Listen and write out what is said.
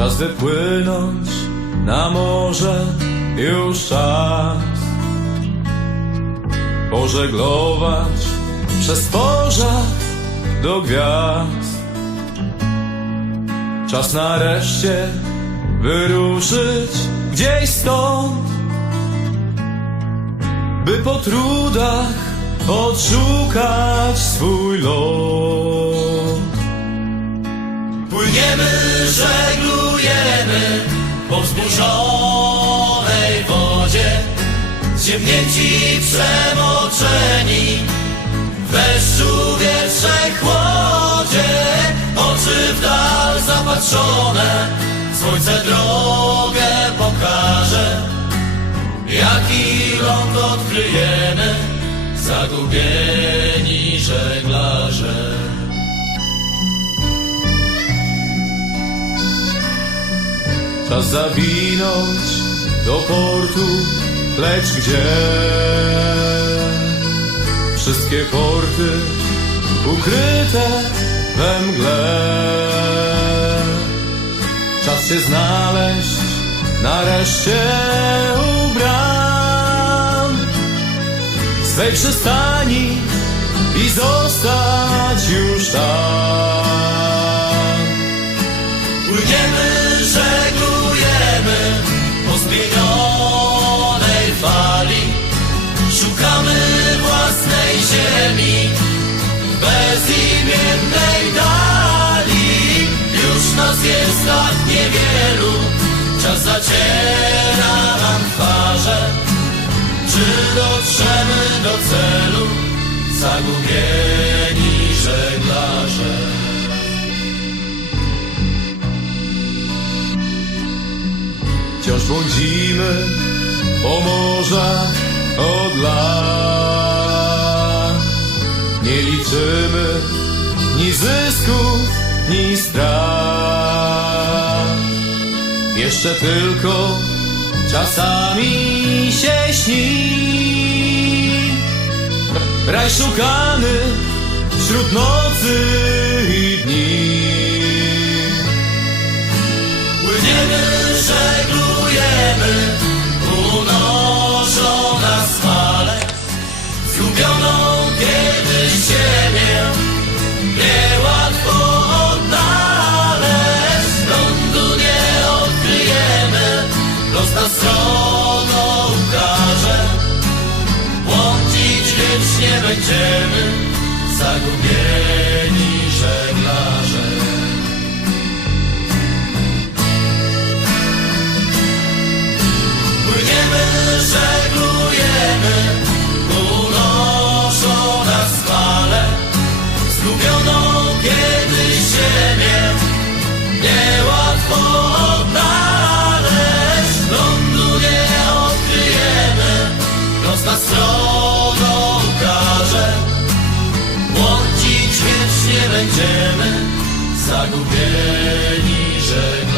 Czas wypłynąć na morze, już czas Pożeglować przez pożar do gwiazd. Czas nareszcie wyruszyć gdzieś stąd By po trudach odszukać swój lot Płyniemy, żeglujemy po wzburzonej wodzie Ziemnięci, przemoczeni w deszczu, wietrze, chłodzie Oczy w dal zapatrzone, słońce drogę pokaże Jaki ląd odkryjemy, zagubieni żeglarze Czas zawinąć do portu, lecz gdzie? Wszystkie porty ukryte we mgle. Czas się znaleźć nareszcie u bram swej przystani i zostać już tam. Płyniemy, po zmienionej fali. Szukamy własnej ziemi bezimiennej dali. Już nas jest tak niewielu, czas zaciera nam twarze. Czy dotrzemy do celu, zagubieni żeglarze Błądzimy po morzach od lat. Nie liczymy ni zysków, ni strat. Jeszcze tylko czasami się śni. Raj szukany wśród nocy i dni. Żeglujemy, unoszą nas fale, zgubioną kiedyś ziemię, niełatwo odnaleźć, lądu nie odkryjemy, los nas srogo ukaże, błądzić wiecznie będziemy, zagubieni żeglarze. Niełatwo odnaleźć, lądu nie odkryjemy, noc na stroną każe. Błądzić wiecznie będziemy, zagubieni rzekami.